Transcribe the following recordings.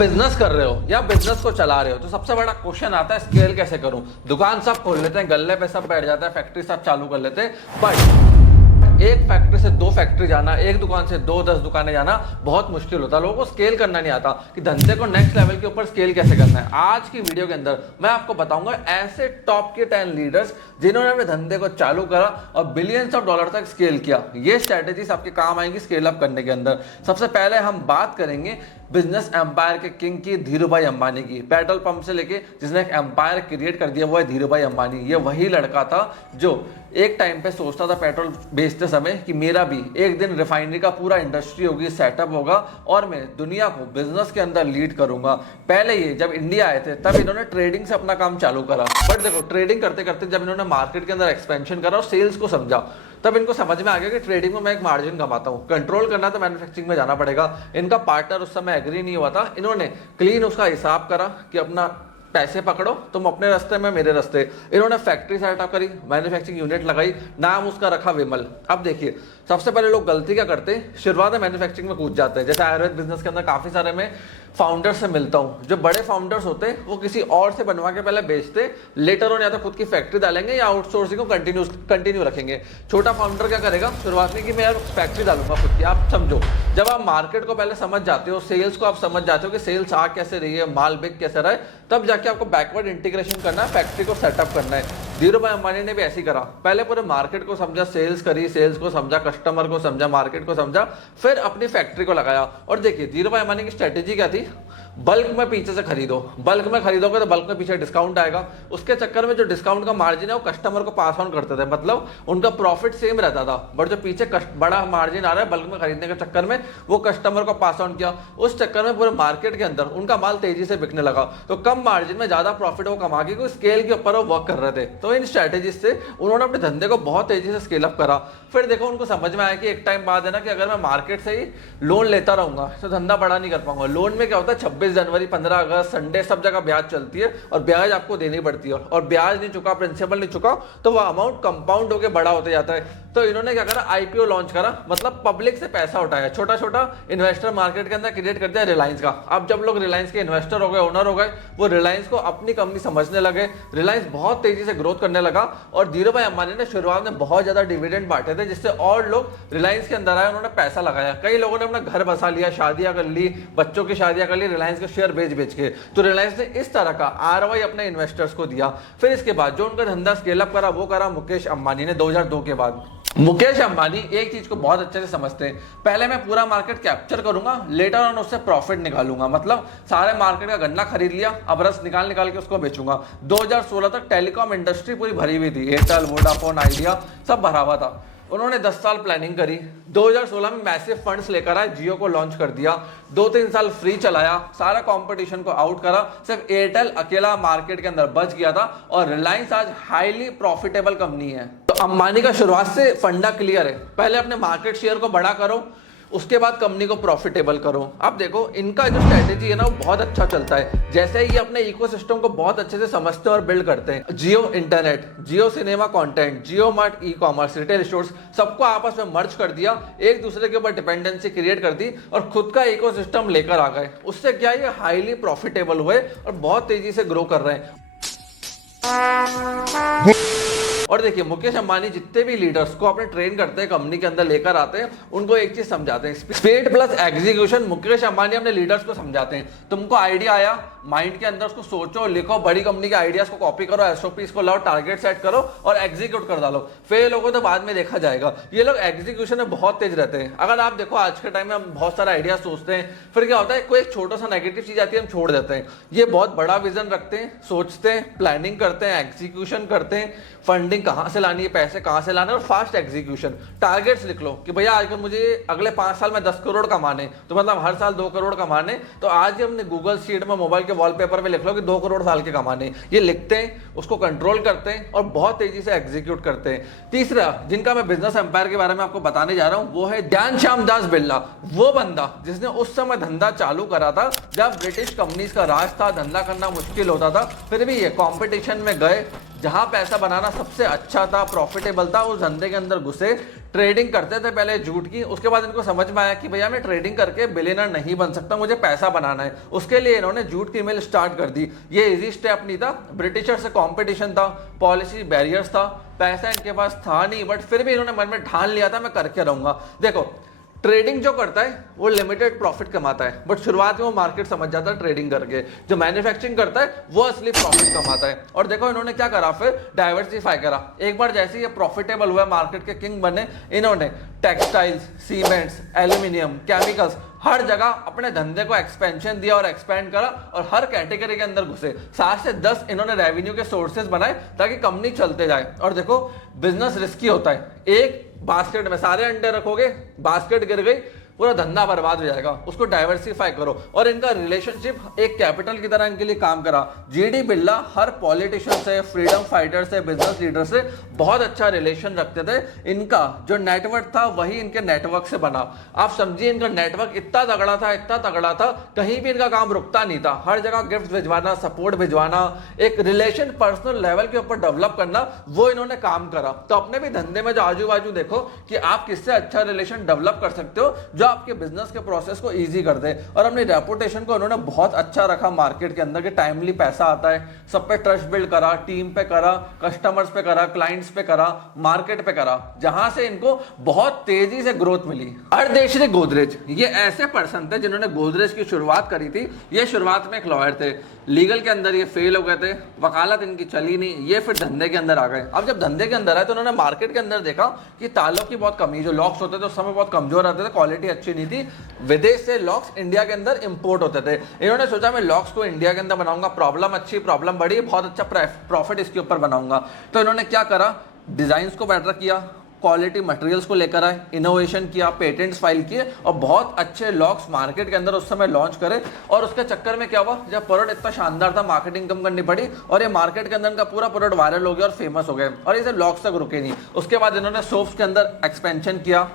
Business कर रहे हो या बिजनेस को चला रहे हो तो सबसे बड़ा क्वेश्चन आता है स्केल कैसे करूं। दुकान सब खोल लेते हैं, गल्ले पे सब बैठ जाता है, फैक्ट्री सब चालू कर लेते हैं, बट एक फैक्ट्री से दो फैक्ट्री जाना, एक दुकान से 2-10 दुकानें जाना बहुत मुश्किल होता है। लोगों को स्केल करना नहीं आता कि धंधे को नेक्स्ट लेवल के ऊपर स्केल कैसे करना है। आज की वीडियो के अंदर मैं आपको बताऊंगा ऐसे टॉप के 10 लीडर्स जिन्होंने अपने धंधे को चालू करा और बिलियंस ऑफ डॉलर तक स्केल किया। ये स्ट्रेटेजीज आपके काम आएंगी स्केल अप करने के अंदर। सबसे पहले हम बात करेंगे बिजनेस एम्पायर के किंग की, धीरूभाई अंबानी की। पेट्रोल पंप से लेके जिसने एक एम्पायर क्रिएट कर दिया वो है धीरूभाई अंबानी। ये वही लड़का था जो एक टाइम पे सोचता था पेट्रोल बेचते समय कि मेरा भी एक दिन रिफाइनरी का पूरा इंडस्ट्री होगी, सेटअप होगा और मैं दुनिया को बिजनेस के अंदर लीड करूंगा। पहले ये जब इंडिया आए थे तब इन्होंने ट्रेडिंग से अपना काम चालू करा, बट देखो ट्रेडिंग करते करते जब इन्होंने मार्केट के अंदर एक्सपेंशन करा और सेल्स को समझा तब इनको समझ में आ गया कि ट्रेडिंग में मैं एक मार्जिन कमाता हूँ, कंट्रोल करना तो मैन्युफैक्चरिंग में जाना पड़ेगा। इनका पार्टनर उस समय एग्री नहीं हुआ था। इन्होंने क्लीन उसका हिसाब करा कि अपना पैसे पकड़ो, तुम अपने रास्ते में मेरे रास्ते। इन्होंने फैक्ट्री सेटअप करी, मैन्युफैक्चरिंग यूनिट लगाई, नाम उसका रखा विमल। अब देखिए सबसे पहले लोग गलती क्या करते हैं, शुरुआत में मैन्युफैक्चरिंग में कूद जाते हैं। जैसे आयुर्वेद बिजनेस के अंदर काफी सारे में फाउंडर्स से मिलता हूँ, जो बड़े फाउंडर्स होते हैं वो किसी और से बनवा के पहले बेचते, लेटर ऑन या तो खुद की फैक्ट्री डालेंगे या आउटसोर्सिंग को कंटिन्यू रखेंगे। छोटा फाउंडर क्या करेगा शुरुआत में कि मैं यार फैक्ट्री डालूंगा खुद की। आप समझो, जब आप मार्केट को पहले समझ जाते हो, सेल्स को आप समझ जाते हो कि सेल्स आ कैसे रही है, माल बिक कैसे रहा है, तब जाके आपको बैकवर्ड इंटीग्रेशन करना है, फैक्ट्री को सेटअप करना है। धीरूभाई अंबानी ने भी ऐसे ही करा। पहले पूरे मार्केट को समझा, सेल्स करी, सेल्स को समझा, कस्टमर को समझा, मार्केट को समझा, फिर अपनी फैक्ट्री को लगाया। और देखिए धीरूभाई अंबानी की स्ट्रेटेजी क्या थी, बल्क में पीछे से खरीदो। बल्क में खरीदोगे तो बल्क में पीछे डिस्काउंट आएगा। उसके चक्कर में जो डिस्काउंट का मार्जिन है वो कस्टमर को पास ऑन करते थे, मतलब उनका प्रॉफिट सेम रहता था, बट जो पीछे बड़ा मार्जिन आ रहा है बल्क में खरीदने के चक्कर में वो कस्टमर को पास ऑन किया। उस चक्कर में पूरे मार्केट के अंदर उनका माल तेजी से बिकने लगा, तो कम मार्जिन में ज्यादा प्रॉफिट वो कमा के स्केल के ऊपर वो वर्क कर रहे थे। तो इन स्ट्रेटेजीज से उन्होंने अपने धंधे को बहुत तेजी से स्केल अप करा। फिर देखो उनको समझ में आया कि एक टाइम बाद है ना कि अगर मैं मार्केट से ही लोन लेता रहूंगा तो धंधा बड़ा नहीं कर पाऊंगा। लोन में क्या होता है, 26 जनवरी, 15 अगस्त, संडे सब जगह ब्याज चलती है और ब्याज आपको देनी पड़ती है, और ब्याज नहीं चुका, प्रिंसिपल नहीं चुका तो वो अमाउंट कंपाउंड होकर बड़ा होते जाता है। तो इन्होंने क्या करा, आईपीओ लॉन्च करा, मतलब पब्लिक से पैसा उठाया, छोटा छोटा इन्वेस्टर मार्केट के अंदर क्रिएट कर दिया रिलायंस का। अब जब लोग रिलायंस के इन्वेस्टर हो गए, ओनर हो गए, वो रिलायंस को अपनी कंपनी समझने लगे। रिलायंस बहुत तेजी से ग्रोथ करने लगा और धीरूभाई अंबानी ने शुरुआत में बहुत ज्यादा डिविडेंड बांटे थे, जिससे और लोग रिलायंस के अंदर आए, उन्होंने पैसा लगाया। कई लोगों ने अपना घर बसा लिया, शादियां कर ली, बच्चों की शादियां कर ली रिलायंस के शेयर बेच बेच के। तो रिलायंस ने इस तरह का आरओआई अपने इन्वेस्टर्स को दिया। फिर इसके बाद जो उनका धंधा स्केल अप करा वो करा मुकेश अंबानी ने 2002 के बाद। मुकेश अंबानी एक चीज को बहुत अच्छे से समझते हैं, पहले मैं पूरा मार्केट कैप्चर करूंगा, लेटर ऑन उससे प्रॉफिट निकालूंगा। मतलब सारे मार्केट का गन्ना खरीद लिया, अब रस निकाल निकाल के उसको बेचूंगा। 2016 तक टेलीकॉम इंडस्ट्री पूरी भरी हुई थी, एयरटेल, वोडाफोन, आइडिया सब भरा हुआ था। उन्होंने 10 साल प्लानिंग करी, 2016 में मैसिव फंड्स लेकर आए, जियो को लॉन्च कर दिया, 2-3 साल फ्री चलाया, सारा कंपटीशन को आउट करा, सिर्फ एयरटेल अकेला मार्केट के अंदर बच गया था और रिलायंस आज हाईली प्रॉफिटेबल कंपनी है। तो अंबानी का शुरुआत से फंडा क्लियर है, पहले अपने मार्केट शेयर को बड़ा करो, उसके बाद कंपनी को प्रॉफिटेबल करो। अब देखो इनका जो स्ट्रेटेजी है ना वो बहुत अच्छा चलता है। जैसे ही ये अपने इकोसिस्टम को बहुत अच्छे से समझते हैं और बिल्ड करते हैं, Jio internet, Jio cinema content, Jio mart e-commerce, retail stores, सबको आपस में मर्ज कर दिया, एक दूसरे के ऊपर डिपेंडेंसी क्रिएट कर दी और खुद का इकोसिस्टम लेकर आ गए। उससे क्या ये हाईली प्रॉफिटेबल हुए और बहुत तेजी से ग्रो कर रहे हैं। और देखिए मुकेश अंबानी जितने भी लीडर्स को अपने ट्रेन करते हैं, कंपनी के अंदर लेकर आते हैं, उनको एक चीज समझाते हैं, speed plus execution. Mukesh Ambani अपने लीडर्स को समझाते हैं, तुमको आइडिया आया माइंड के अंदर, उसको सोचो, लिखो, बड़ी कंपनी के आइडियाज को कॉपी करो, एसओपीज को लाओ, टारगेट सेट करो और एग्जीक्यूट कर डालो। फेल होगा तो बाद में देखा जाएगा। ये लोग एग्जीक्यूशन में बहुत तेज रहते हैं। अगर आप देखो आज के टाइम में हम बहुत सारा आइडिया सोचते हैं, फिर क्या होता है कोई एक छोटा सा नेगेटिव चीज आती है, हम छोड़ देते हैं। ये बहुत बड़ा विजन रखते हैं, सोचते हैं, प्लानिंग करते हैं, एग्जीक्यूशन करते हैं, फंडिंग कहां से लानी है, पैसे कहां से लाने और फास्ट एग्जीक्यूशन। टारगेट्स लिख लो कि भैया आजकल मुझे अगले 5 साल में 10 करोड़ कमाने, तो मतलब हर साल 2 करोड़ कमाने, तो आज ही हमने गूगल शीट में मोबाइल के वॉलपेपर में लिख लो कि 2 करोड़ साल के कमाने। ये लिखते हैं, उसको कंट्रोल करते हैं और बहुत तेजी से एग्जीक्यूट करते हैं। तीसरा जिनका मैं बिजनेस एम्पायर के बारे में आपको बताने जा रहा हूं वो है ध्यानश्याम दास बिरला। वो बंदा जिसने उस समय धंधा चालू करा था जब ब्रिटिश कंपनीज का राज था, धंधा करना मुश्किल होता था, फिर भी ये कॉम्पिटिशन में गए, जहां पैसा बनाना सबसे अच्छा था, प्रॉफिटेबल था, उस धंधे के अंदर घुसे, ट्रेडिंग करते थे पहले झूठ की। उसके बाद इनको समझ में आया कि भैया मैं ट्रेडिंग करके बिलियनर नहीं बन सकता, मुझे पैसा बनाना है। उसके लिए इन्होंने झूठ की मेल स्टार्ट कर दी। ये इजी स्टेप नहीं था, ब्रिटिशर से कंपटीशन था, पॉलिसी बैरियर्स था, पैसा इनके पास था नहीं, बट फिर भी इन्होंने मन में ठान लिया था मैं करके रहूंगा। देखो ट्रेडिंग जो करता है वो लिमिटेड प्रॉफिट कमाता है, बट शुरुआत में वो मार्केट समझ जाता है ट्रेडिंग करके। जो मैन्युफैक्चरिंग करता है वो असली प्रॉफिट कमाता है। और देखो इन्होंने क्या करा, फिर डाइवर्सिफाई करा। एक बार जैसे ही ये प्रॉफिटेबल हुआ, मार्केट के किंग बने, इन्होंने टेक्सटाइल्स, सीमेंट्स, एल्यूमिनियम, केमिकल्स, हर जगह अपने धंधे को एक्सपेंशन दिया और एक्सपेंड करा और हर कैटेगरी के अंदर घुसे। 7 से 10 इन्होंने रेवेन्यू के सोर्सेज बनाए ताकि कंपनी चलते जाए। और देखो बिजनेस रिस्की होता है, एक बास्केट में सारे अंडे रखोगे, बास्केट गिर गई, पूरा धंधा बर्बाद हो जाएगा। उसको डाइवर्सिफाई करो। और इनका रिलेशनशिप एक कैपिटल की तरह इनके लिए काम करा। जीडी बिरला हर पॉलिटिशियन से, फ्रीडम फाइटर से, बिजनेस लीडर से बहुत अच्छा रिलेशन रखते थे। इनका जो नेटवर्क था वही इनके नेटवर्क से बना। आप समझिए इनका नेटवर्क इतना तगड़ा था, इतना तगड़ा था, कहीं भी इनका काम रुकता नहीं था। हर जगह गिफ्ट भिजवाना, सपोर्ट भिजवाना, एक रिलेशन पर्सनल लेवल के ऊपर डेवलप करना, वो इन्होंने काम करा। तो अपने भी धंधे में जो आजू बाजू देखो कि आप किससे अच्छा रिलेशन डेवलप कर सकते हो जो आपके बिजनेस के प्रोसेस को इजी कर दे। और अपनी रेपुटेशन को उन्होंने बहुत अच्छा रखा मार्केट के अंदर कि टाइमली पैसा आता है, सब पे ट्रस्ट बिल्ड करा, टीम पे करा, कस्टमर्स पे करा, क्लाइंट्स पे करा, मार्केट पे करा, जहां से इनको बहुत तेजी से ग्रोथ मिली। अर्देश्री गोदरेज ये ऐसे पर्सन थे जिन्होंने गोदरेज की शुरुआत करी थी। ये शुरुआत में एक लॉयर थे, लीगल के अंदर ये फेल हो गए थे, वकालत इनकी चली नहीं, ये फिर धंधे के अंदर आ गए। अब जब धंधे के अंदर आए तो उन्होंने मार्केट के अंदर देखा कि तालों की बहुत कमी, जो लॉक्स होते थे उस समय बहुत कमजोर आते थे, क्वालिटी अच्छी नहीं थी, विदेश से लॉक्स इंडिया के अंदर इंपोर्ट होते थे। इन्होंने सोचा मैं लॉक्स को इंडिया के अंदर बनाऊंगा, प्रॉब्लम अच्छी, प्रॉब्लम बड़ी, बहुत अच्छा प्रॉफिट इसके ऊपर बनाऊंगा। तो इन्होंने क्या करा, डिजाइन को बेटर किया, क्वालिटी मटेरियल्स को लेकर आए, इनोवेशन किया, पेटेंट्स फाइल किए और बहुत अच्छे लॉक्स मार्केट के अंदर उस समय लॉन्च करे। और उसके चक्कर में क्या हुआ, जब प्रोडक्ट इतना शानदार था, मार्केटिंग कम करनी पड़ी और ये मार्केट के अंदर का पूरा प्रोडक्ट वायरल हो गया और फेमस हो गए। और ये लॉक्स तक रुके नहीं। उसके बाद इन्होंने सोप्स के अंदर एक्सपेंशन किया,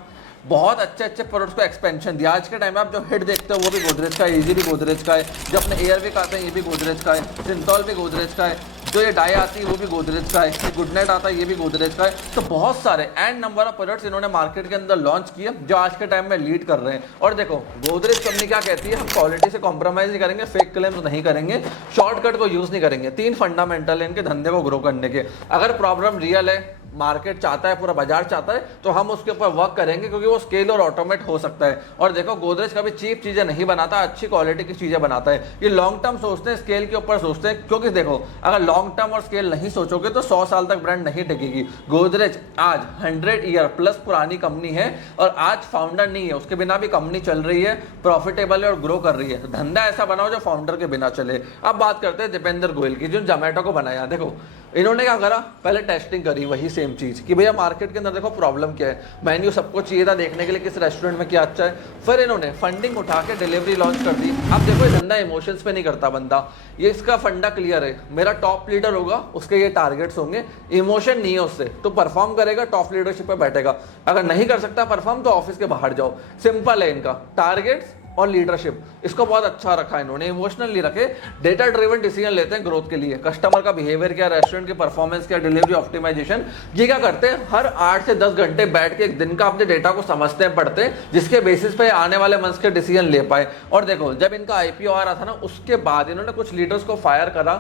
बहुत अच्छे अच्छे प्रोडक्ट्स को एक्सपेंशन दिया। आज के टाइम में आप जो हिट देखते हो वो भी गोदरेज का है, इजी भी गोदरेज का है, जो अपने एयरविक आते हैं ये भी गोदरेज का है, सिंथॉल भी गोदरेज का है, जो ये डाई आती है वो भी गोदरेज का है, ये गुडनाइट आता है ये भी गोदरेज का है। तो बहुत सारे एंड नंबर ऑफ प्रोडक्ट्स इन्होंने मार्केट के अंदर लॉन्च किए जो आज के टाइम में लीड कर रहे हैं। और देखो गोदरेज कंपनी क्या कहती है, हम क्वालिटी से कॉम्प्रोमाइज नहीं करेंगे, फेक क्लेम्स नहीं करेंगे, शॉर्टकट को यूज नहीं करेंगे। 3 फंडामेंटल है इनके धंधे को ग्रो करने के। अगर प्रॉब्लम रियल है, मार्केट चाहता है, पूरा बाजार चाहता है, तो हम उसके ऊपर वर्क करेंगे क्योंकि वो स्केल और ऑटोमेट हो सकता है। और देखो गोदरेज कभी चीप चीजें नहीं बनाता, अच्छी क्वालिटी की चीजें बनाता है। ये लॉन्ग टर्म सोचते हैं, स्केल के ऊपर सोचते हैं, क्योंकि देखो अगर लॉन्ग टर्म और स्केल नहीं सोचोगे तो 100 साल तक ब्रांड नहीं टिकेगी। गोदरेज आज 100 ईयर प्लस पुरानी कंपनी है और आज फाउंडर नहीं है, उसके बिना भी कंपनी चल रही है, प्रॉफिटेबल है और ग्रो कर रही है। धंधा ऐसा बनाओ जो फाउंडर के बिना चले। अब बात करते हैं दीपेंद्र गोयल की, जो जोमेटो को बनाया। देखो इन्होंने क्या करा, पहले टेस्टिंग करी, वही सेम चीज कि भैया मार्केट के अंदर देखो प्रॉब्लम क्या है, मेन्यू सबको चाहिए था देखने के लिए किस रेस्टोरेंट में क्या अच्छा है। फिर इन्होंने फंडिंग उठा के डिलीवरी लॉन्च कर दी। अब देखो ये धंधा इमोशंस पे नहीं करता बंदा, ये इसका फंडा क्लियर है, मेरा टॉप लीडर होगा, उसके ये टारगेट्स होंगे, इमोशन नहीं है उससे, तो परफॉर्म करेगा, टॉप लीडरशिप पे बैठेगा। अगर नहीं कर सकता परफॉर्म तो ऑफिस के बाहर जाओ, सिंपल है इनका टारगेट्स और लीडरशिप। इसको बहुत अच्छा रखा इन्होंने, इमोशनल नहीं रखे, डेटा ड्रिवन डिसीजन लेते हैं ग्रोथ के लिए। कस्टमर का बिहेवियर क्या, रेस्टोरेंट की परफॉर्मेंस क्या, डिलीवरी ऑप्टिमाइजेशन, ये क्या करते हैं, हर 8 से 10 घंटे बैठ के एक दिन का अपने डेटा को समझते हैं, पढ़ते हैं, जिसके बेसिस पे आने वाले मंथ्स के डिसीजन ले पाए। और देखो जब इनका आईपीओ आ रहा था ना, उसके बाद इन्होंने कुछ लीडर्स को फायर करा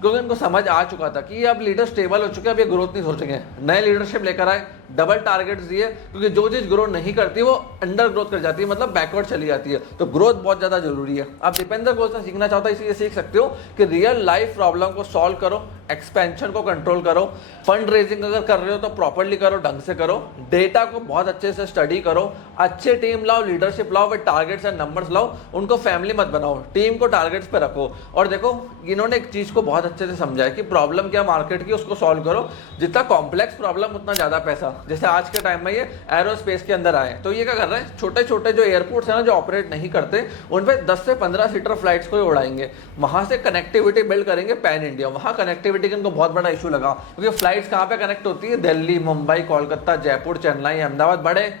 क्योंकि इनको समझ आ चुका था कि ये अब लीडर स्टेबल हो चुके हैं, अब ये ग्रोथ नहीं सोचेंगे। नए लीडरशिप लेकर आए, डबल टारगेट्स दिए, क्योंकि जो चीज ग्रो नहीं करती वो अंडर ग्रोथ कर जाती है, मतलब बैकवर्ड चली जाती है। तो ग्रोथ बहुत ज्यादा जरूरी है। आप दीपेंद्र गोयल से सीखना चाहता है, इसीलिए सीख सकते हो कि रियल लाइफ प्रॉब्लम को सॉल्व करो, एक्सपेंशन को कंट्रोल करो, फंड रेजिंग अगर कर रहे हो तो प्रॉपर्ली करो, ढंग से करो, डेटा को बहुत अच्छे से स्टडी करो, अच्छे टीम लाओ, लीडरशिप लाओ, विद टारगेट्स एंड नंबर्स लाओ, उनको फैमिली मत बनाओ, टीम को टारगेट्स पे रखो। और देखो इन्होंने एक चीज को बहुत अच्छे से समझा है कि प्रॉब्लम क्या मार्केट की, उसको सॉल्व करो, जितना कॉम्प्लेक्स प्रॉब्लम उतना ज्यादा पैसा। जैसे आज के टाइम में ये एरोस्पेस के अंदर आए, तो ये क्या कर रहे हैं, छोटे छोटे जो एयरपोर्ट्स है ना जो ऑपरेट नहीं करते, उन पे 10 से 15 सीटर फ्लाइट्स को ही उड़ाएंगे, वहां से कनेक्टिविटी बिल्ड करेंगे पैन इंडिया। वहां कनेक्टिविटी का इनको बहुत बड़ा इशू लगा, क्योंकि फ्लाइट्स कहां पे कनेक्ट होती है, दिल्ली, मुंबई, कोलकाता, जयपुर, चेन्नई, अहमदाबाद, बड़े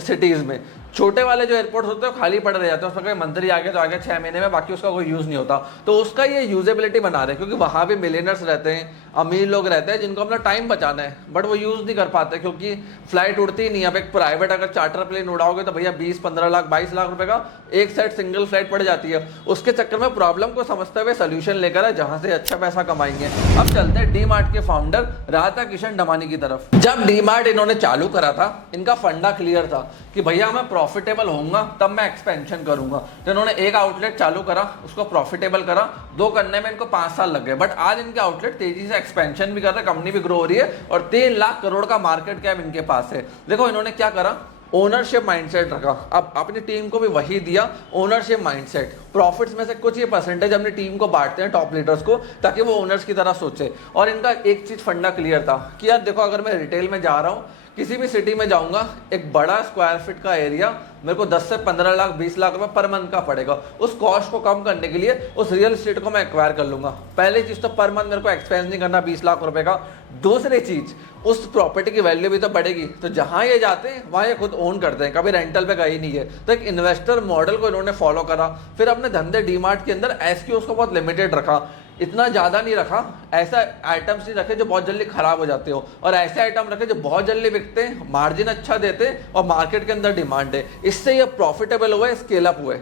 सिटीज में। छोटे वाले जो एयरपोर्ट्स होते हैं वो खाली पड़े रह जाते हैं, उसमें कोई मंत्री आ गया तो आगे 6 महीने में, बाकी उसका कोई यूज नहीं होता। तो उसका ये यूजेबिलिटी बना रहे हैं, क्योंकि वहां भी मिलियनर्स रहते हैं, अमीर लोग रहते हैं जिनको अपना टाइम बचाना है, बट वो यूज नहीं कर पाते क्योंकि फ्लाइट उड़ती ही नहीं। अब एक प्राइवेट अगर चार्टर प्लेन उड़ाओगे तो भैया 20-15 लाख 22 लाख रुपए का एक साइड सिंगल फ्लाइट पड़ जाती है। उसके चक्कर में प्रॉब्लम को समझते हुए सोल्यूशन लेकर है जहां से अच्छा पैसा कमाएंगे। अब चलते हैं डी मार्ट के फाउंडर राधा किशन डमानी की तरफ। जब डी मार्ट इन्होंने चालू करा था, इनका फंडा क्लियर था कि भैया मैं प्रॉफिटेबल होऊंगा तब मैं एक्सपेंशन करूंगा। तो इन्होंने एक आउटलेट चालू करा, उसको प्रॉफिटेबल करा, 2 करने में इनको 5 साल लग गए, बट आज इनके आउटलेट तेजी से एक्सपेंशन भी कर रहे हैं, कंपनी भी ग्रो हो रही है और 3 लाख करोड़ का मार्केट कैप इनके पास है। देखो इन्होंने क्या करा, ओनरशिप माइंडसेट रखा। अब अपनी टीम को भी वही दिया, ओनरशिप माइंडसेट। प्रॉफिट्स में से कुछ ये परसेंटेज अपनी टीम को बांटते हैं, टॉप लीडर्स को, ताकि वो ओनर्स की तरह सोचे। और इनका एक चीज फंडा क्लियर था कि यार देखो, अगर मैं रिटेल में जा रहा हूँ, किसी भी सिटी में जाऊंगा, एक बड़ा स्क्वायर फीट का एरिया मेरे को 10 से 15 लाख 20 लाख रुपए पर मंथ का पड़ेगा। उस कॉस्ट को कम करने के लिए उस रियल एस्टेट को मैं एक्वायर कर लूंगा। पहली चीज तो पर मंथ मेरे को एक्सपेंस नहीं करना 20 लाख रुपए का। दूसरी चीज, उस प्रॉपर्टी की वैल्यू भी तो बढ़ेगी। तो जहां ये जाते हैं वहां ये खुद ओन करते हैं, कभी रेंटल पे गए नहीं है। तो एक इन्वेस्टर मॉडल को इन्होंने फॉलो करा। फिर अपने धंधे डीमार्ट के अंदर एसक्यूज को बहुत लिमिटेड रखा, इतना ज्यादा नहीं रखा। ऐसा आइटम्स नहीं रखे जो बहुत जल्दी खराब हो जाते हो, और ऐसे आइटम रखे जो बहुत जल्दी बिकते हैं, मार्जिन अच्छा देते हैं और मार्केट के अंदर डिमांड है। इससे ये प्रॉफिटेबल हुए, स्केल अप हुए।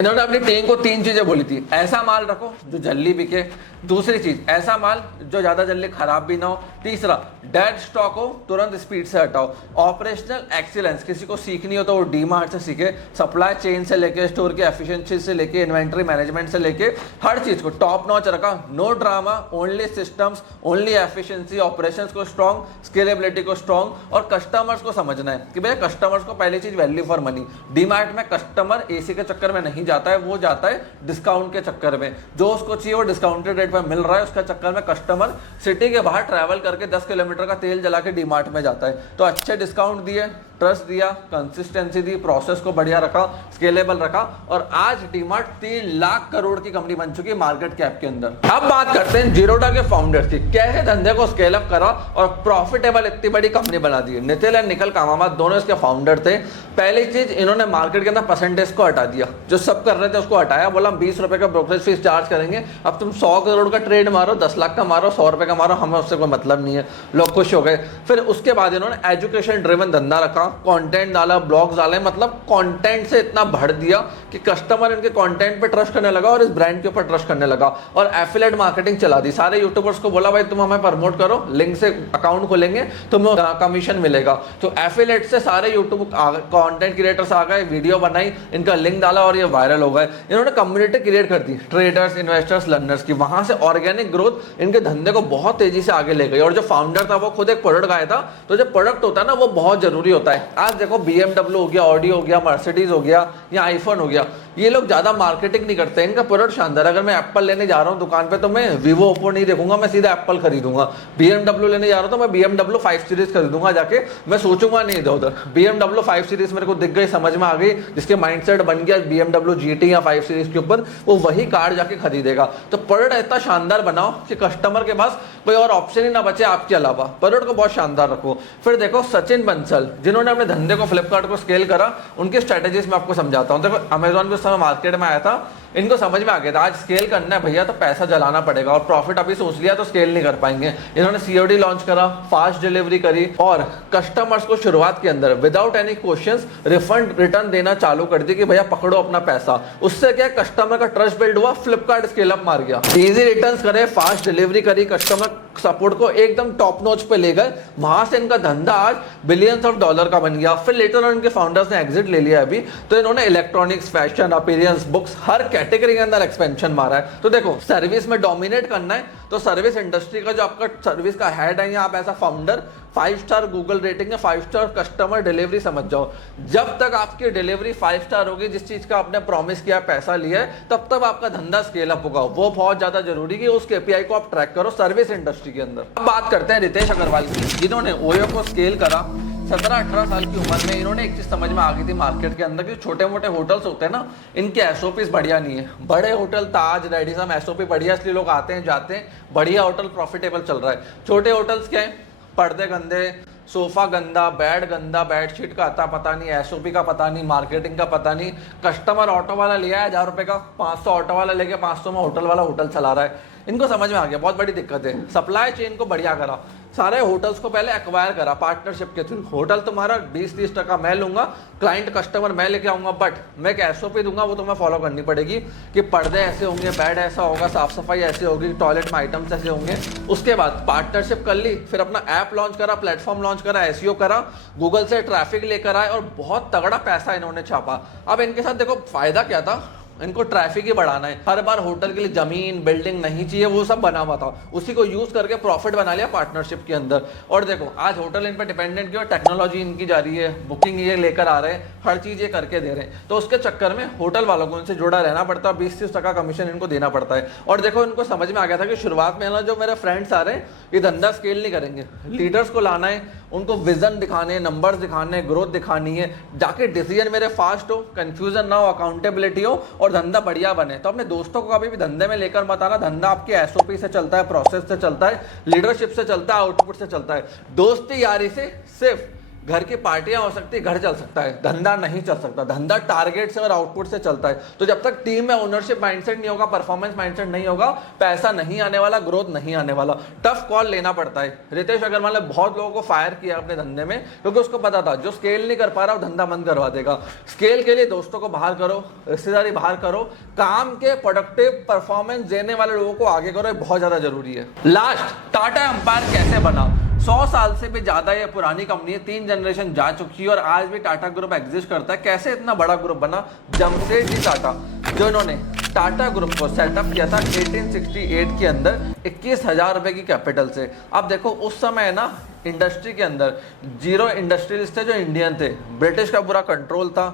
इन्होंने अपनी टीम को 3 चीजें बोली थी, ऐसा माल रखो जो जल्दी बिके, दूसरी चीज ऐसा माल जो ज्यादा जल्दी खराब भी ना हो, तीसरा डेड स्टॉक हो तुरंत स्पीड से हटाओ, ऑपरेशनल एक्सीलेंस किसी को सीखनी हो तो वो डीमार्ट से सीखे। सप्लाई चेन से लेके स्टोर की एफिशिएंसी से लेके इन्वेंटरी मैनेजमेंट से लेके हर चीज को टॉप नॉच रखा। No drama, only systems, only efficiency, operations को स्ट्रॉन्ग, स्केलेबिलिटी को स्ट्रॉन्ग, और कस्टमर्स को समझना है कि भैया कस्टमर्स को पहली चीज वैल्यू फॉर मनी। डीमार्ट में कस्टमर एसी के चक्कर में नहीं जाता है, वो जाता है डिस्काउंट के चक्कर में। जो उसको चाहिए वो डिस्काउंटेड रेट पर मिल रहा है, उसका चक्कर में कस्टमर सिटी के बाहर ट्रैवल करके 10 किलोमीटर का तेल जला के डीमार्ट में जाता है। तो अच्छे डिस्काउंट दिए, ट्रस्ट दिया, कंसिस्टेंसी दी, प्रोसेस को बढ़िया रखा, स्केलेबल रखा, और आज डीमार्ट 3 लाख करोड़ की कंपनी बन चुकी है मार्केट कैप के अंदर। अब बात करते हैं जीरोडा के फाउंडर्स की, कैसे धंधे को स्केल अप करा और प्रॉफिटेबल इतनी बड़ी कंपनी बना दी। नितिन एंड निखिल कामावत दोनों इसके फाउंडर थे। पहली चीज, इन्होंने मार्केट के अंदर परसेंटेज को हटा दिया, जो सब कर रहे थे उसको हटाया। बोला हम 20 रुपए का ब्रोकरेज फीस चार्ज करेंगे, अब तुम 100 करोड़ का ट्रेड मारो, 10 लाख का मारो, 100 रुपए का मारो, हमें उससे कोई मतलब नहीं है। लोग खुश हो गए। फिर उसके बाद इन्होंने एजुकेशन ड्रिवन धंधा रखा, कंटेंट डाला, ब्लॉग्स डाले, मतलब कंटेंट से इतना भर दिया कि कस्टमर इनके कंटेंट पे ट्रस्ट करने लगा और इस ब्रांड के ऊपर ट्रस्ट करने लगा। और एफिलिएट मार्केटिंग चला दी। सारे यूट्यूबर्स को बोला भाई तुम हमें प्रमोट करो, लिंक से अकाउंट खोलेंगे, तुम्हें कमीशन मिलेगा। तो एफिलिएट से सारे यूट्यूब कंटेंट क्रिएटर्स आ गए, वीडियो बनाई, इनका लिंक डाला और ये वायरल हो गए। इन्होंने कम्युनिटी क्रिएट कर दी ट्रेडर्स, इन्वेस्टर्स, लर्नर्स की। वहां से ऑर्गेनिक ग्रोथ इनके धंधे को बहुत तेजी से आगे ले गई। और जो फाउंडर था वो खुद एक प्रोडक्ट आया था। तो जो प्रोडक्ट होता है ना, वो बहुत जरूरी होता है। आज देखो BMW हो गया, ऑडी हो गया, मर्सिडीज हो गया या आईफोन हो गया, ये लोग ज्यादा मार्केटिंग नहीं करते, इनका प्रोडक्ट शानदार। अगर मैं एप्पल लेने जा रहा हूँ दुकान पे तो मैं वीवो, ओप्पो नहीं देखूंगा, मैं सीधा एप्पल खरीदूंगा। BMW लेने जा रहा हूँ तो मैं BMW 5 सीरीज खरीदूंगा जाके, मैं सोचूंगा नहीं इधर उधर। BMW 5 सीरीज मेरे को दिख गई, समझ में आ गई, जिसके माइंडसेट बन गया BMW GT या 5 सीरीज के ऊपर, वो वही कार जाके खरीदेगा। तो प्रोडक्ट इतना शानदार बनाओ कि कस्टमर के पास कोई और ऑप्शन ही ना बचे आपके अलावा। प्रोडक्ट को बहुत शानदार रखो। फिर देखो सचिन बंसल, जिन्होंने अपने धंधे को फ्लिपकार्ट को स्केल करा, उनकी स्ट्रेटेजीज मैं आपको समझाता हूँ। देखो अमेजॉन के समय मार्केट में आया था, इनको समझ में आ गया था आज स्केल करना है भैया तो पैसा जलाना पड़ेगा, और प्रॉफिट अभी सोच लिया तो स्केल नहीं कर पाएंगे। इन्होंने COD लॉन्च करा, फास्ट डिलीवरी करी, और कस्टमर्स को शुरुआत के अंदर without any questions refund return देना चालू कर दी कि भैया पकड़ो अपना पैसा। उससे क्या कस्टमर का ट्रस्ट बिल्ड हुआ, फ्लिपकार्ट स्केल अप मार गया। इजी रिटर्न्स करे, फास्ट डिलीवरी करी, कस्टमर सपोर्ट को एकदम टॉप नॉच पे ले गए। वहां से इनका धंधा आज बिलियंस ऑफ डॉलर का बन गया। फिर लेटर ऑन इनके फाउंडर्स ने एग्जिट ले लिया अभी, तो इन्होंने इलेक्ट्रॉनिक्स, फैशन, अपीयरेंस, बुक्स, हर कैटेगरी के अंदर एक्सपेंशन मारा है। तो देखो सर्विस में डोमिनेट करना है तो सर्विस इंडस्ट्री का जो आपका सर्विस का हेड है या आप ऐसा फाउंडर, 5 स्टार गूगल रेटिंग है, 5 स्टार कस्टमर डिलीवरी समझ जाओ। जब तक आपकी डिलीवरी 5 स्टार होगी, जिस चीज का आपने प्रॉमिस किया, पैसा लिया है, तब तक आपका धंधा स्केल अप होगा। वो बहुत ज्यादा जरूरी है कि उस KPI को आप ट्रैक करो सर्विस इंडस्ट्री के अंदर। अब बात करते हैं रितेश अग्रवाल की, जिन्होंने ओयो को स्केल करा। 17-18 साल की उम्र में इन्होंने एक चीज समझ में आ गई थी मार्केट के अंदर कि छोटे मोटे होटल्स होते हैं ना, इनके SOPs बढ़िया नहीं है। बड़े होटल ताज, रेडिसन, SOP बढ़िया, इसलिए लोग आते हैं जाते हैं, बढ़िया होटल प्रॉफिटेबल चल रहा है। छोटे होटल्स क्या है, पर्दे गंदे, सोफा गंदा, बेडशीट का अता पता नहीं, एसओपी का पता नहीं, मार्केटिंग का पता नहीं। कस्टमर ऑटो वाला लिया है 1000 रुपए का, 500 ऑटो वाला लेके 500 में होटल वाला होटल चला रहा है। इनको समझ में आ गया बहुत बड़ी दिक्कत है। सप्लाई चेन को बढ़िया करा, सारे होटल्स को पहले एक्वायर करा पार्टनरशिप के थ्रू। होटल तुम्हारा 20-30% मैं लूंगा, क्लाइंट कस्टमर मैं लेके आऊंगा, बट मैं एक एसओपी दूंगा, वो तुम्हें फॉलो करनी पड़ेगी कि पर्दे ऐसे होंगे, बेड ऐसा होगा, साफ सफाई ऐसी होगी, टॉयलेट में आइटम्स ऐसे होंगे। उसके बाद पार्टनरशिप कर ली, फिर अपना ऐप लॉन्च करा, प्लेटफॉर्म लॉन्च करा, एसईओ करा, गूगल से ट्रैफिक लेकर आए और बहुत तगड़ा पैसा इन्होंने छापा। अब इनके साथ देखो फायदा क्या था, इनको ट्रैफिक ही बढ़ाना है। हर बार होटल के लिए जमीन बिल्डिंग नहीं चाहिए, वो सब बना हुआ था, उसी को यूज करके प्रॉफिट बना लिया पार्टनरशिप के अंदर। और देखो आज होटल इन पर डिपेंडेंट क्यों, टेक्नोलॉजी इनकी जा रही है, बुकिंग ये लेकर आ रहे हैं, हर चीज ये करके दे रहे हैं। तो उसके चक्कर में होटल वालों को इनसे जुड़ा रहना पड़ता है, 20-30% कमीशन इनको देना पड़ता है। और देखो इनको समझ में आ गया था कि शुरुआत में ना जो मेरे फ्रेंड्स आ रहे हैं ये धंधा स्केल नहीं करेंगे, लीडर्स को लाना है, उनको विजन दिखाने, नंबर्स दिखाने, ग्रोथ दिखानी है, जाके डिसीजन मेरे फास्ट हो, कंफ्यूजन ना हो, अकाउंटेबिलिटी हो और धंधा बढ़िया बने। तो अपने दोस्तों को कभी भी धंधे में लेकर मत आना। धंधा आपके एसओपी से चलता है, प्रोसेस से चलता है, लीडरशिप से चलता है, आउटपुट से चलता है। दोस्ती यारी से सिर्फ घर की पार्टियां हो सकती है, घर चल सकता है, धंधा नहीं चल सकता। धंधा टारगेट से और आउटपुट से चलता है। तो जब तक टीम में ओनरशिप माइंडसेट नहीं होगा, परफॉर्मेंस माइंडसेट नहीं होगा, पैसा नहीं आने वाला, ग्रोथ नहीं आने वाला। टफ कॉल लेना पड़ता है। रितेश अग्रवाल ने बहुत लोगों को फायर किया अपने धंधे में, क्योंकि उसको पता था जो स्केल नहीं कर पा रहा वो धंधा बंद करवा देगा। स्केल के लिए दोस्तों को बाहर करो, रिश्तेदारी बाहर करो, काम के प्रोडक्टिव परफॉर्मेंस देने वाले लोगों को आगे करो, ये बहुत ज्यादा जरूरी है। लास्ट, टाटा एम्पायर कैसे बना। 100 साल से भी ज्यादा ये पुरानी कंपनी है, 3 जनरेशन जा चुकी है और आज भी टाटा ग्रुप एग्जिस्ट करता है। कैसे इतना बड़ा ग्रुप बना, जमशेदजी टाटा जो इन्होंने टाटा ग्रुप को सेटअप किया था 1868 के अंदर 21,000 रुपए की कैपिटल से। अब देखो उस समय ना इंडस्ट्री के अंदर 0 इंडस्ट्रियलिस्ट थे जो इंडियन थे, ब्रिटिश का पूरा कंट्रोल था।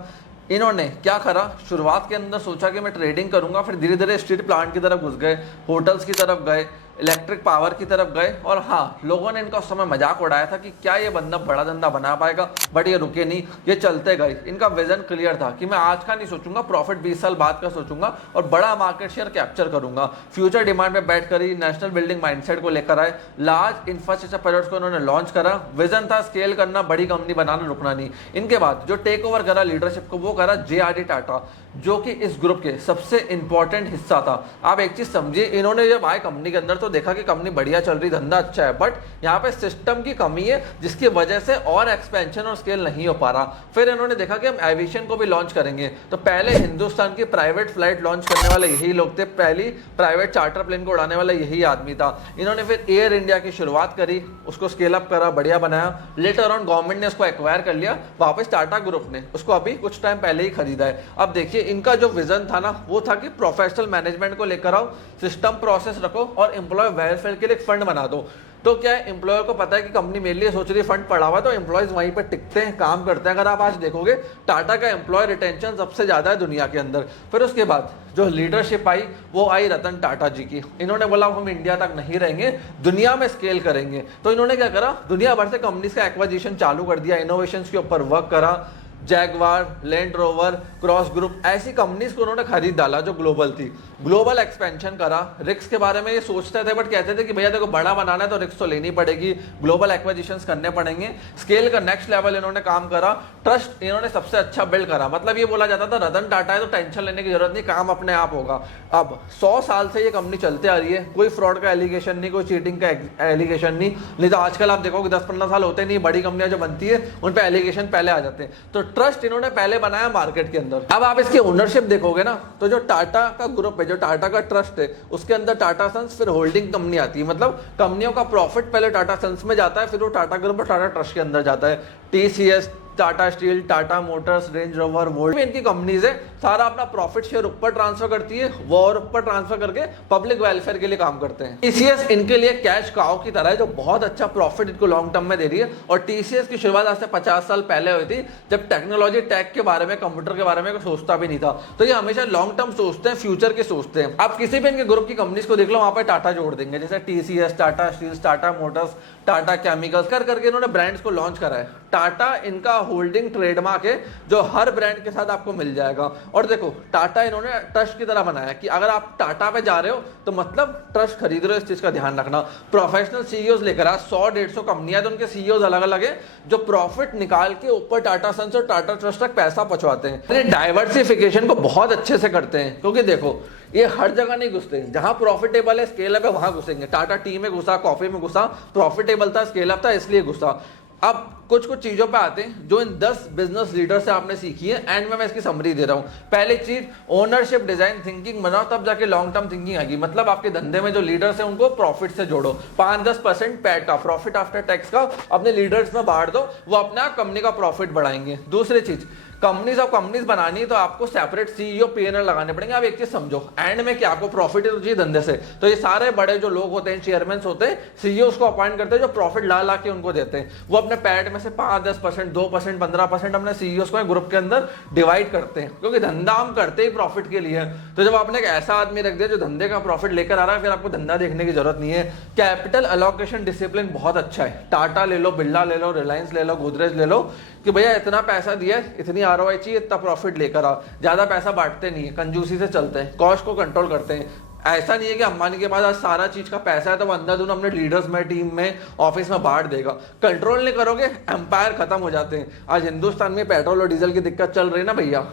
इन्होंने क्या करा, शुरुआत के अंदर सोचा कि मैं ट्रेडिंग करूंगा, फिर धीरे धीरे स्टील प्लांट की तरफ घुस गए, होटल्स की तरफ गए, इलेक्ट्रिक पावर की तरफ गए। और हाँ, लोगों ने इनका उस समय मजाक उड़ाया था कि क्या ये बंदा बड़ा धंधा बना पाएगा, बट ये रुके नहीं, ये चलते गए। इनका विजन क्लियर था कि मैं आज का नहीं सोचूंगा, प्रॉफिट 20 साल बाद का सोचूंगा और बड़ा मार्केट शेयर कैप्चर करूंगा। फ्यूचर डिमांड पे बैठ करी, नेशनल बिल्डिंग माइंडसेट को लेकर आए, लार्ज इंफ्रास्ट्रक्चर प्रोजेक्ट्स को इन्होंने लॉन्च करा। विजन था स्केल करना, बड़ी कंपनी बनाना, रुकना नहीं। इनके बाद जो टेक ओवर करा लीडरशिप को, वो करा JRD टाटा, जो कि इस ग्रुप के सबसे इंपॉर्टेंट हिस्सा था। आप एक चीज समझिए, इन्होंने जब आए कंपनी के अंदर तो देखा कि कंपनी बढ़िया चल रही, धंधा अच्छा है, बट यहाँ पे सिस्टम की कमी है जिसकी वजह से और एक्सपेंशन और स्केल नहीं हो पा रहा। फिर इन्होंने देखा कि हम एविएशन को भी लॉन्च करेंगे, तो पहले हिंदुस्तान की प्राइवेट फ्लाइट लॉन्च करने वाले यही लोग थे, पहली प्राइवेट चार्टर प्लेन को उड़ाने वाला यही आदमी था। इन्होंने फिर एयर इंडिया की शुरुआत करी, उसको स्केल अप करा, बढ़िया बनाया। लेटर ऑन गवर्नमेंट ने उसको एक्वायर कर लिया, वापस टाटा ग्रुप ने उसको अभी कुछ टाइम पहले ही खरीदा है। अब देखिए इनका जो विजन था ना, वो था कि प्रोफेशनल मैनेजमेंट को लेकर आओ, सिस्टम प्रोसेस रखो और एम्प्लॉय वेलफेयर के लिए एक फंड बना दो। तो क्या है, एम्प्लॉयर को पता है कि कंपनी मेरे लिए सोच रही है, फंड पड़ा हुआ है, तो एम्प्लॉयज वहीं पे टिकते हैं, काम करते हैं। अगर आप आज देखोगे टाटा का एम्प्लॉय रिटेंशन सबसे ज्यादा है दुनिया के अंदर। फिर उसके बाद जो लीडरशिप आई, वो आई रतन टाटा जी की। इन्होंने बोला हम इंडिया तक नहीं रहेंगे, दुनिया में स्केल करेंगे। तो इन्होंने क्या करा, दुनिया भर से कंपनीज का एक्विजिशन चालू कर दिया, इनोवेशंस के ऊपर वर्क करा। Jaguar, land rover, cross group, ऐसी कंपनीज को उन्होंने खरीद डाला जो ग्लोबल थी। ग्लोबल एक्सपेंशन करा। रिस्क के बारे में ये सोचते थे, बट कहते थे कि भैया देखो बड़ा बनाना है तो रिस्क तो लेनी पड़ेगी, ग्लोबल एक्विजिशंस करने पड़ेंगे। स्केल का नेक्स्ट लेवल इन्होंने काम करा। ट्रस्ट इन्होंने सबसे अच्छा बिल्ड करा। मतलब ये बोला जाता था रतन टाटा है तो टेंशन लेने की जरूरत नहीं, काम अपने आप होगा। अब 100 साल से ये कंपनी चलते आ रही है, कोई फ्रॉड का एलिगेशन नहीं, कोई चीटिंग का एलिगेशन नहीं तो आजकल आप देखोगे 10-15 साल होते नहीं, बड़ी कंपनियां जो बनती है उन पे एलिगेशन पहले आ जाते हैं। तो ट्रस्ट इन्होंने पहले बनाया मार्केट के अंदर। अब आप इसकी ओनरशिप देखोगे ना, तो जो टाटा का ग्रुप है, जो टाटा का ट्रस्ट है, उसके अंदर टाटा सन्स, फिर होल्डिंग कंपनी आती है। मतलब कंपनियों का प्रॉफिट पहले टाटा सन्स में जाता है, फिर वो टाटा ग्रुप और टाटा ट्रस्ट के अंदर जाता है। TCS, Tata steel, Tata Motors, range rover, volt, इनकी कंपनीज है, सारा अपना प्रॉफिट शेयर ऊपर ट्रांसफर करती है, वो और ऊपर ट्रांसफर करके पब्लिक वेलफेयर के लिए काम करते हैं। TCS इनके लिए कैश काउ की तरह है, जो बहुत अच्छा प्रॉफिट इनको लॉन्ग टर्म में दे रही है। और TCS की शुरुआत आज से 50 साल पहले हुई थी, जब टेक्नोलॉजी टेक के बारे में, कंप्यूटर के बारे में कोई सोचता भी नहीं था। तो ये हमेशा लॉन्ग टर्म सोचते हैं, फ्यूचर के सोचते हैं। आप किसी भी इनके ग्रुप की कंपनीज को देख लो, वहां पर टाटा जोड़ देंगे, जैसे TCS, Tata steel, Tata Motors, Tata chemicals, कर करके इन्होंने ब्रांड्स को लॉन्च करा है। टाटा इनका होल्डिंग ट्रेडमार्क है जो हर ब्रांड के साथ आपको मिल जाएगा। और देखो टाटा इन्होंने ट्रस्ट की तरह बनाया कि अगर आप टाटा पे जा रहे हो तो मतलब ट्रस्ट खरीद रहे हो, इस चीज का ध्यान रखना। प्रोफेशनल सीईओज लेकर आ 100-150 कंपनियां, तो उनके सीईओज अलग अलग है जो प्रॉफिट निकाल के ऊपर टाटा सन्स और टाटा ट्रस्ट तक पैसा पहुंचवाते हैं। डाइवर्सिफिकेशन को बहुत अच्छे से करते हैं क्योंकि देखो ये हर जगह नहीं घुसते, जहां प्रॉफिटेबल है स्केल अप है वहां घुसेंगे। टाटा टी में घुसा, कॉफी में घुसा, प्रॉफिटेबल था, स्केल अप था, इसलिए घुसा। अब कुछ कुछ चीजों पे आते हैं जो इन 10 बिजनेस लीडर से आपने सीखी है, एंड में मैं इसकी समरी दे रहा हूं। पहली चीज, ओनरशिप डिजाइन थिंकिंग बनाओ, तब जाके लॉन्ग टर्म थिंकिंग आएगी। मतलब आपके धंधे में जो लीडर्स हैं उनको प्रॉफिट से जोड़ो, 5-10% पैट का प्रॉफिट आफ्टर टैक्स का अपने लीडर्स में बांट दो, वो अपना कंपनी का प्रॉफिट बढ़ाएंगे। दूसरी चीज, कंपनीज बनानी है तो आपको सेपरेट सीईओ पीएनएल लगाने पड़ेंगे। आप एक चीज समझो, एंड में क्या आपको प्रॉफिट तो चाहिए धंधे से, तो ये सारे बड़े जो लोग होते हैं, चेयरमैन होते हैं, सीईओ को अपॉइंट करते हैं जो प्रॉफिट ला के उनको देते हैं। वो अपने पैट में से 5-10%, 2%, 15% अपने सीईओ को ग्रुप के अंदर डिवाइड करते हैं, क्योंकि धंधा हम करते ही प्रॉफिट के लिए। तो जब आपने एक ऐसा आदमी रख दिया जो धंधे का प्रॉफिट लेकर आ रहा है, फिर आपको धंधा देखने की जरूरत नहीं है। कैपिटल अलोकेशन डिसिप्लिन बहुत अच्छा है। टाटा ले लो, बिरला ले लो, रिलायंस ले लो, गोदरेज ले लो, कि भैया इतना पैसा दिया, इतनी आरओआई चाहिए, इतना प्रॉफिट लेकर आ। ज्यादा पैसा बांटते नहीं है, कंजूसी से चलते हैं, कॉस्ट को कंट्रोल करते हैं। ऐसा नहीं है कि अंबानी के पास आज सारा चीज का पैसा है तो वो अंधाधुन अपने लीडर्स में, टीम में, ऑफिस में बांट देगा। कंट्रोल नहीं करोगे एम्पायर खत्म हो जाते हैं। आज हिंदुस्तान में पेट्रोल और डीजल की दिक्कत चल रही है ना भैया,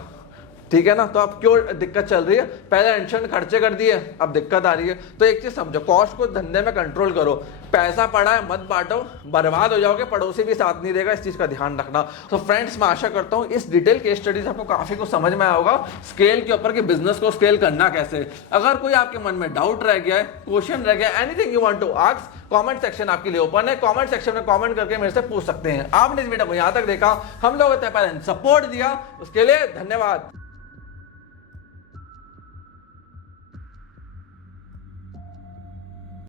ठीक है ना, तो अब क्यों दिक्कत चल रही है? पहले टेंशन खर्चे कर दिए, अब दिक्कत आ रही है। तो एक चीज समझो, कॉस्ट को धंधे में कंट्रोल करो। पैसा पड़ा है मत बांटो, बर्बाद हो जाओगे, पड़ोसी भी साथ नहीं देगा, इस चीज का ध्यान रखना। तो फ्रेंड्स, मैं आशा करता हूँ इस डिटेल केस स्टडीज आपको काफी कुछ समझ में आया होगा स्केल के ऊपर कि बिजनेस को स्केल करना कैसे। अगर कोई आपके मन में डाउट रह गया है, क्वेश्चन रह गया, anything you want to ask, comment section आपके लिए ओपन है। कमेंट सेक्शन में कमेंट करके मेरे से पूछ सकते हैं। आपने इस वीडियो को यहां तक देखा, हम लोग सपोर्ट दिया, उसके लिए धन्यवाद।